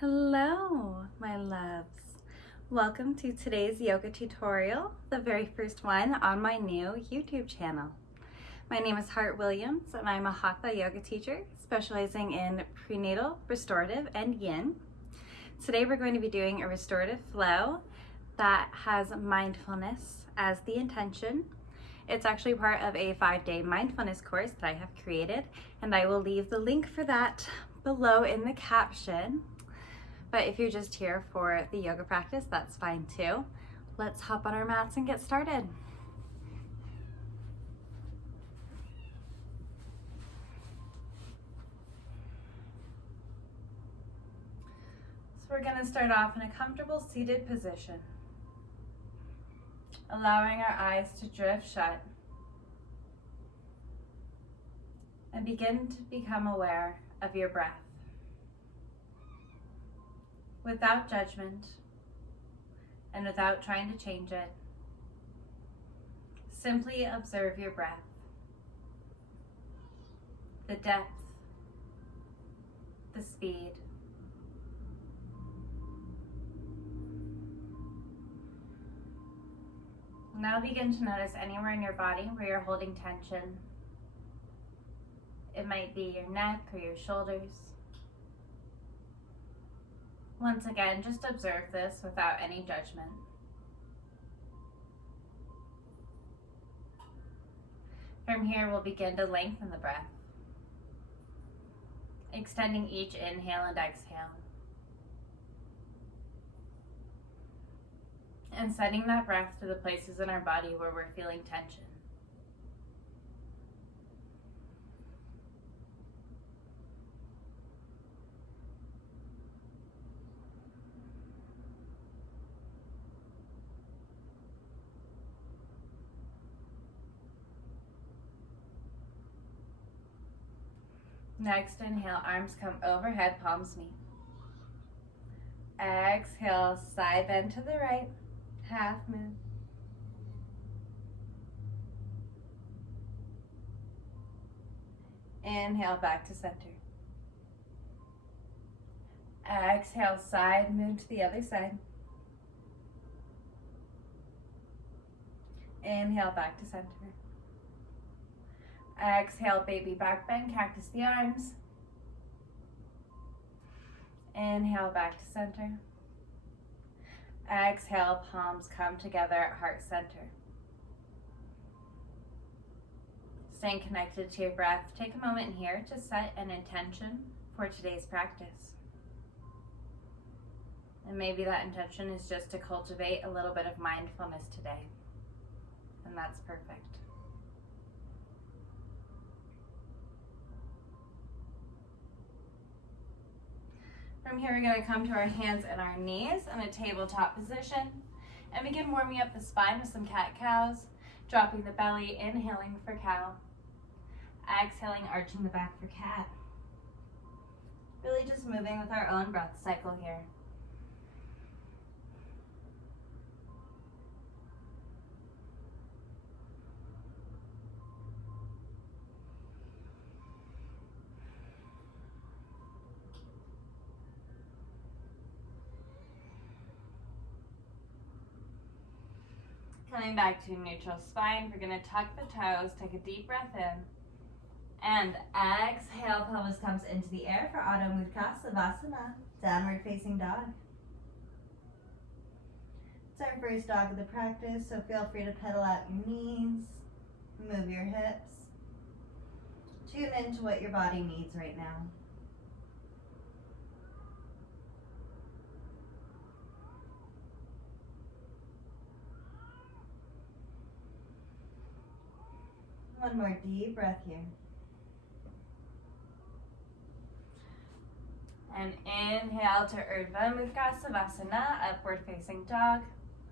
Hello, my loves. Welcome to today's yoga tutorial, the very first one on my new YouTube channel. My name is Hart Williams and I'm a Hatha yoga teacher specializing in prenatal, restorative, and yin. Today we're going to be doing a restorative flow that has mindfulness as the intention. It's actually part of a 5-day mindfulness course that I have created, and I will leave the link for that below in the caption. But if you're just here for the yoga practice, that's fine too. Let's hop on our mats and get started. So we're going to start off in a comfortable seated position, allowing our eyes to drift shut and begin to become aware of your breath. Without judgment and without trying to change it, simply observe your breath, the depth, the speed. Now begin to notice anywhere in your body where you're holding tension. It might be your neck or your shoulders. Once again, just observe this without any judgment. From here, we'll begin to lengthen the breath, extending each inhale and exhale, and sending that breath to the places in our body where we're feeling tension. Next, inhale, arms come overhead, palms meet. Exhale, side bend to the right, half move. Inhale, back to center. Exhale, side move to the other side. Inhale, back to center. Exhale, baby back bend, cactus the arms. Inhale, back to center. Exhale, palms come together at heart center. Staying connected to your breath, take a moment here to set an intention for today's practice. And maybe that intention is just to cultivate a little bit of mindfulness today. And that's perfect. From here, we're going to come to our hands and our knees in a tabletop position and begin warming up the spine with some cat-cows, dropping the belly, inhaling for cow, exhaling, arching the back for cat. Really just moving with our own breath cycle here. Coming back to neutral spine, we're going to tuck the toes, take a deep breath in, and exhale, pelvis comes into the air for Adho Mukha Savasana, downward facing dog. It's our first dog of the practice, so feel free to pedal out your knees, move your hips, tune into what your body needs right now. One more deep breath here. And inhale to Urdhva Mukha Savasana, upward facing dog.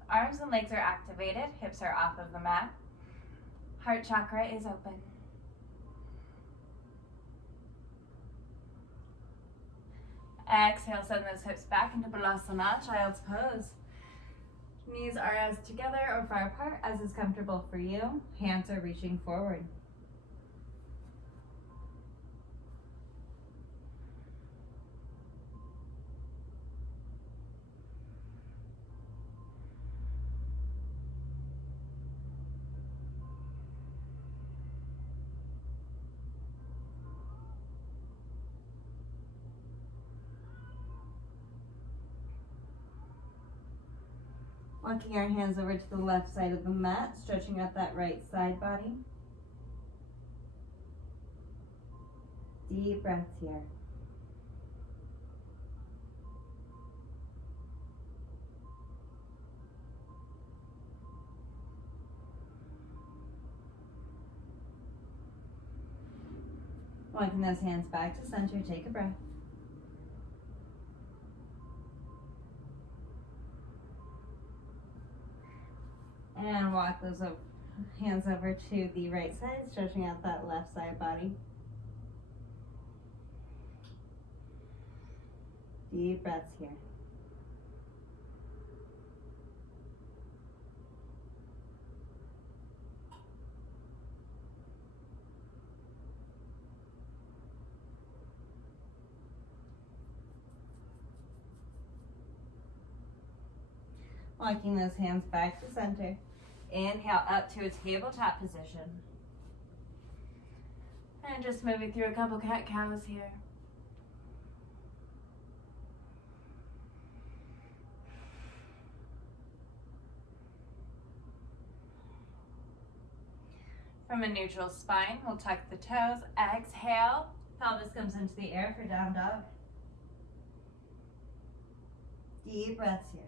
Arms and legs are activated, hips are off of the mat. Heart chakra is open. Exhale, send those hips back into Balasana, child's pose. Knees are as together or far apart as is comfortable for you. Hands are reaching forward. Walking our hands over to the left side of the mat, stretching out that right side body. Deep breaths here. Walking those hands back to center, take a breath. And walk those hands over to the right side, stretching out that left side body. Deep breaths here. Walking those hands back to center. Inhale up to a tabletop position. And just moving through a couple cat-cows here. From a neutral spine, we'll tuck the toes. Exhale. Pelvis comes into the air for down dog. Deep breaths here.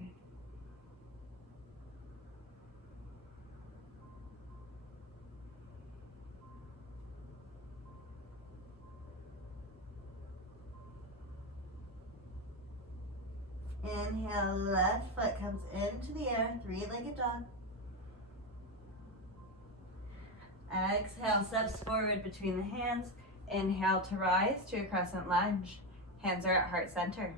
Inhale, left foot comes into the air, three-legged dog. Exhale, steps forward between the hands. Inhale to rise to a crescent lunge. Hands are at heart center.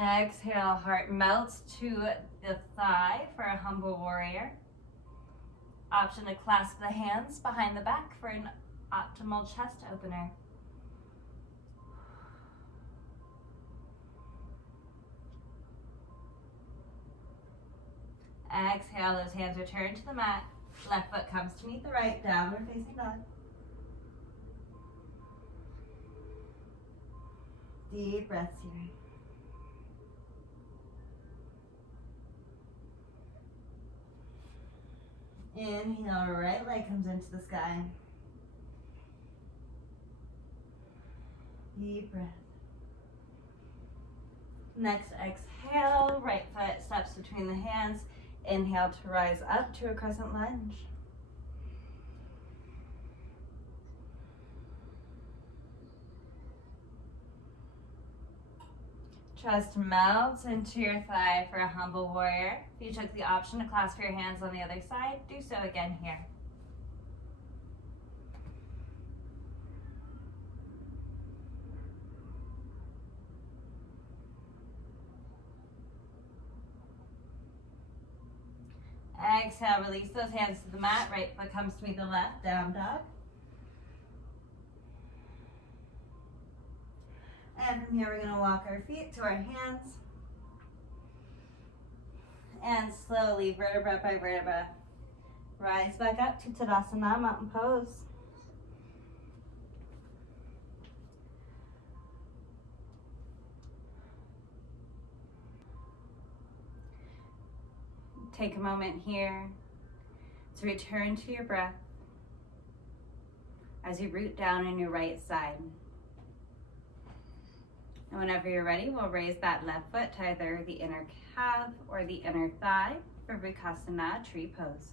Exhale, heart melts to the thigh for a humble warrior. Option to clasp the hands behind the back for an optimal chest opener. Exhale, those hands return to the mat. Left foot comes to meet the right, downward facing dog. Deep breaths here. Inhale, right leg comes into the sky. Deep breath. Next exhale, right foot steps between the hands. Inhale to rise up to a crescent lunge. Chest melts into your thigh for a humble warrior. If you took the option to clasp your hands on the other side, do so again here. Exhale, release those hands to the mat. Right foot comes to meet the left, down dog. And from here, we're going to walk our feet to our hands. And slowly, vertebra by vertebra, rise back up to Tadasana, mountain pose. Take a moment here to return to your breath as you root down on your right side. And whenever you're ready, we'll raise that left foot to either the inner calf or the inner thigh for Vrikasana, tree pose.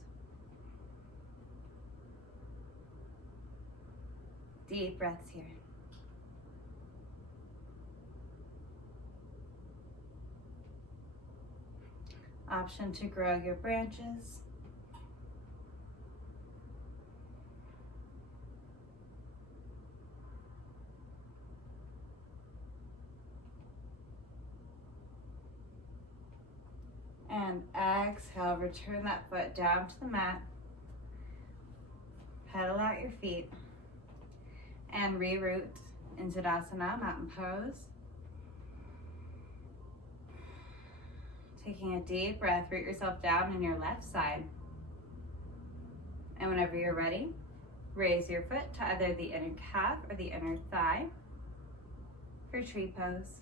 Deep breaths here. Option to grow your branches. And exhale, return that foot down to the mat. Pedal out your feet and reroute into Tadasana, mountain pose. Taking a deep breath, root yourself down on your left side. And whenever you're ready, raise your foot to either the inner calf or the inner thigh for tree pose.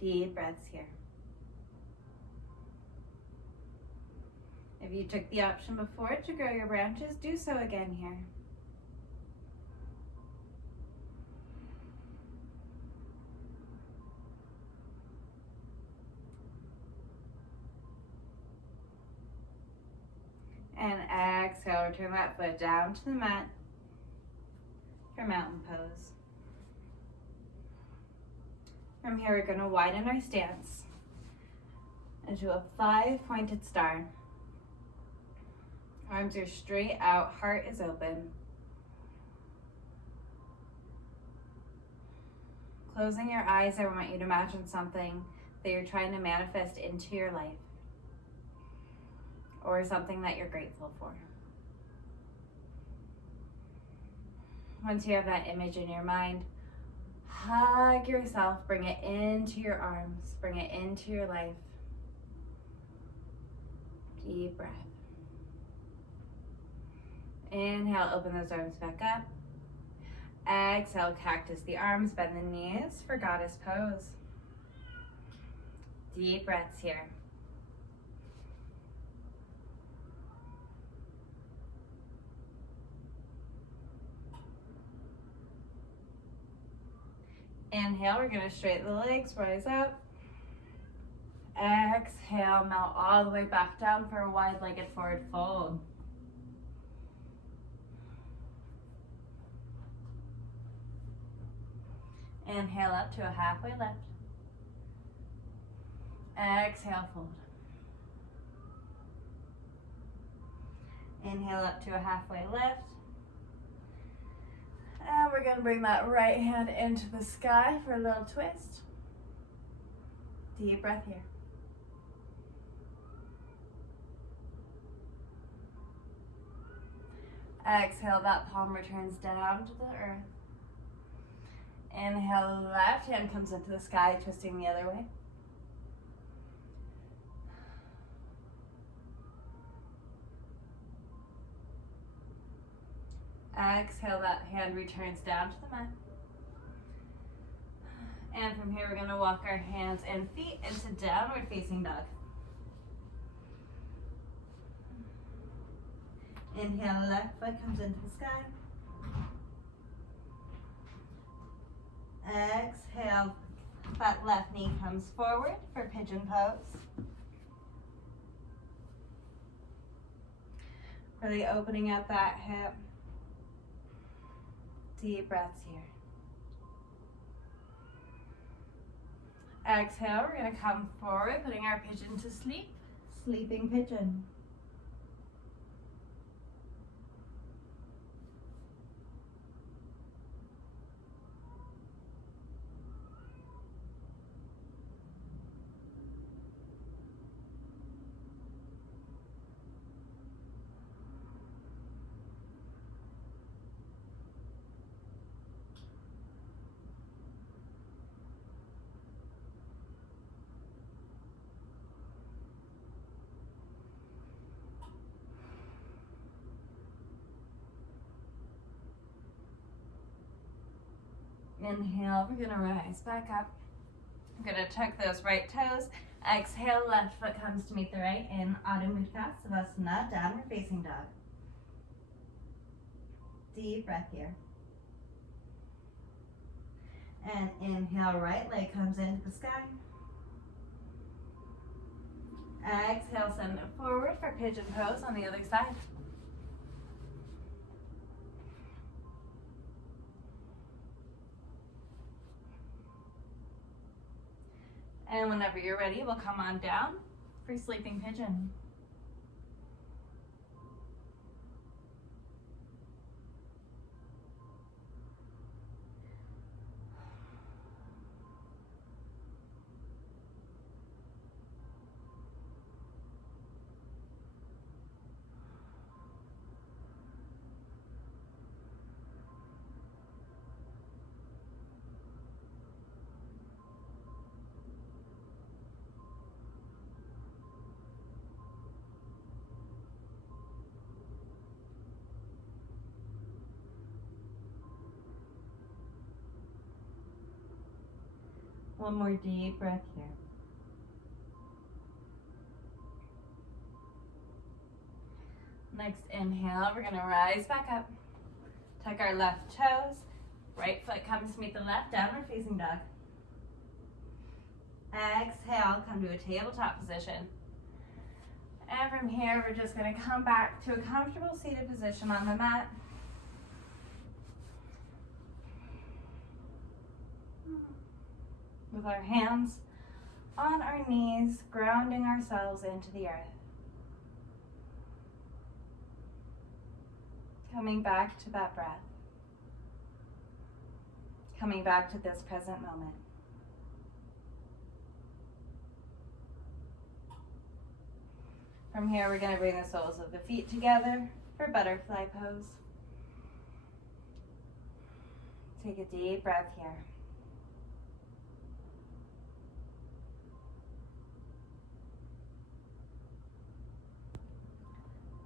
Deep breaths here. If you took the option before to grow your branches, do so again here. And exhale, return that foot down to the mat for mountain pose. From here, we're going to widen our stance into a 5-pointed star. Arms are straight out, heart is open. Closing your eyes, I want you to imagine something that you're trying to manifest into your life, or something that you're grateful for. Once you have that image in your mind, hug yourself, bring it into your arms, bring it into your life. Deep breath. Inhale, open those arms back up. Exhale, cactus the arms, bend the knees for goddess pose. Deep breaths here. Inhale, we're going to straighten the legs, rise up. Exhale, melt all the way back down for a wide-legged forward fold. Inhale up to a halfway lift. Exhale, fold. Inhale up to a halfway lift. And we're going to bring that right hand into the sky for a little twist. Deep breath here. Exhale, that palm returns down to the earth. Inhale, left hand comes into the sky, twisting the other way. Exhale, that hand returns down to the mat. And from here, we're going to walk our hands and feet into downward facing dog. Inhale, left foot comes into the sky. Exhale, that left knee comes forward for pigeon pose. Really opening up that hip. Deep breaths here. Exhale, we're going to come forward, putting our pigeon to sleep. Sleeping pigeon. Inhale, we're going to rise back up. We're going to tuck those right toes. Exhale, left foot comes to meet the right in Adho Mukha Savasana, downward facing dog. Deep breath here. And inhale, right leg comes into the sky. Exhale, send it forward for pigeon pose on the other side. And whenever you're ready, we'll come on down for sleeping pigeon. One more deep breath here. Next inhale, we're going to rise back up. Tuck our left toes. Right foot comes to meet the left, downward facing dog. Exhale, come to a tabletop position. And from here, we're just going to come back to a comfortable seated position on the mat. With our hands on our knees, grounding ourselves into the earth. Coming back to that breath. Coming back to this present moment. From here, we're going to bring the soles of the feet together for butterfly pose. Take a deep breath here.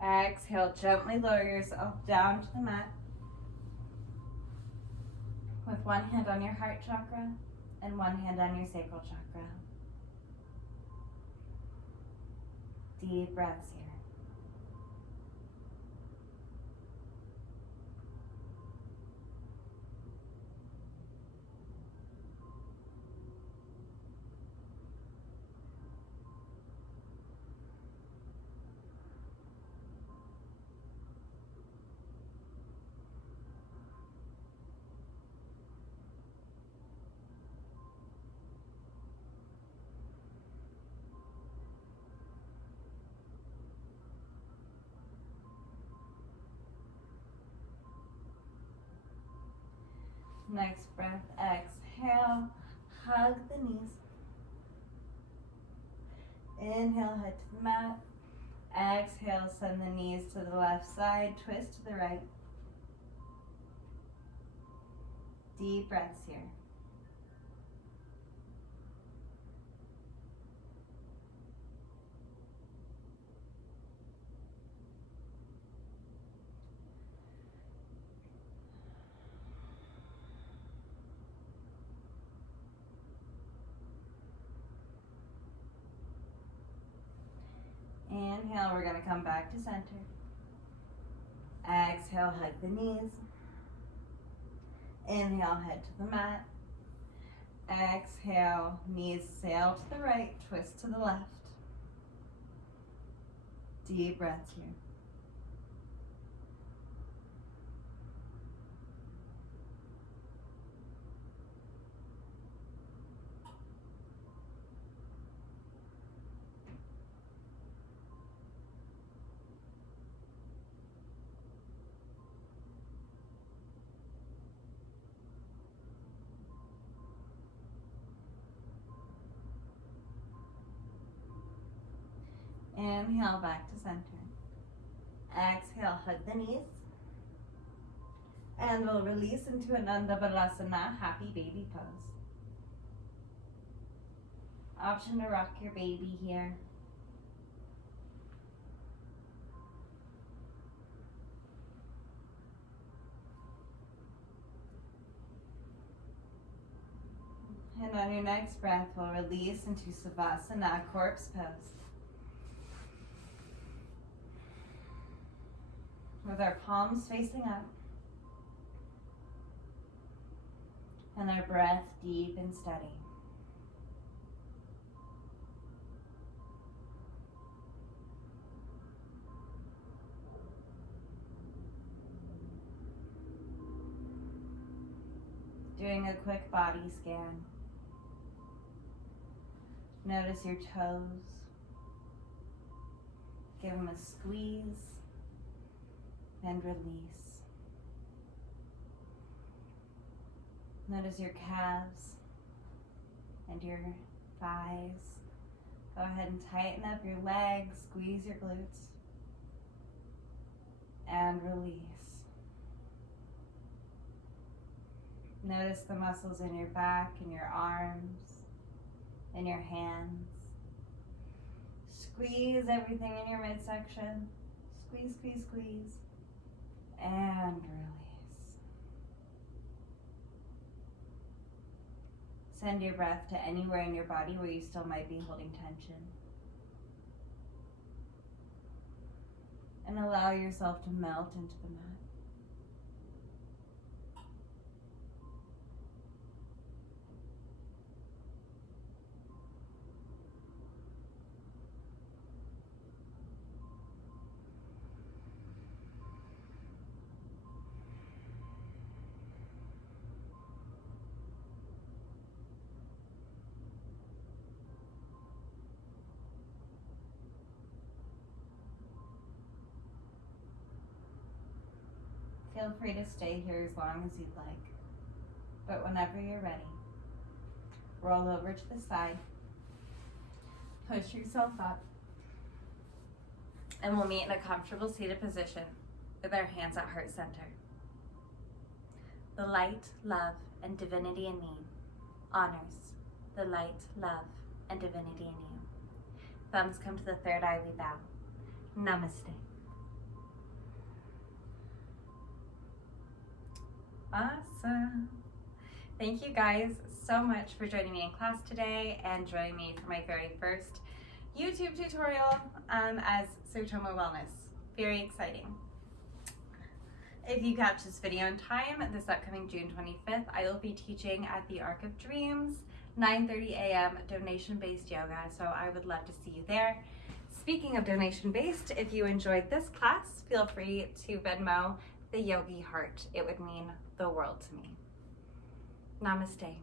Exhale, gently lower yourself down to the mat. With one hand on your heart chakra and one hand on your sacral chakra. Deep breaths here. Next breath, exhale, hug the knees. Inhale, head to the mat. Exhale, send the knees to the left side, twist to the right. Deep breaths here. Inhale, we're going to come back to center. Exhale, hug the knees. Inhale, head to the mat. Exhale, knees sail to the right, twist to the left. Deep breaths here. Inhale, back to center. Exhale, hug the knees. And we'll release into an Anda Balasana, happy baby pose. Option to rock your baby here. And on your next breath, we'll release into Savasana, corpse pose. With our palms facing up. And our breath deep and steady. Doing a quick body scan. Notice your toes. Give them a squeeze and release. Notice your calves and your thighs. Go ahead and tighten up your legs, squeeze your glutes, and release. Notice the muscles in your back and your arms and your hands. Squeeze everything in your midsection. Squeeze, squeeze, squeeze. And release. Send your breath to anywhere in your body where you still might be holding tension. And allow yourself to melt into the mat. Feel free to stay here as long as you'd like, but whenever you're ready, roll over to the side, push yourself up, and we'll meet in a comfortable seated position with our hands at heart center. The light, love, and divinity in me honors the light, love, and divinity in you. Thumbs come to the third eye, we bow. Namaste. Awesome. Thank you guys so much for joining me in class today and joining me for my very first YouTube tutorial as Sertoma Wellness. Very exciting. If you catch this video in time, this upcoming June 25th, I will be teaching at the Arc of Dreams, 9:30 a.m. donation-based yoga, so I would love to see you there. Speaking of donation-based, if you enjoyed this class, feel free to Venmo the Yogi Heart. It would mean the world to me. Namaste.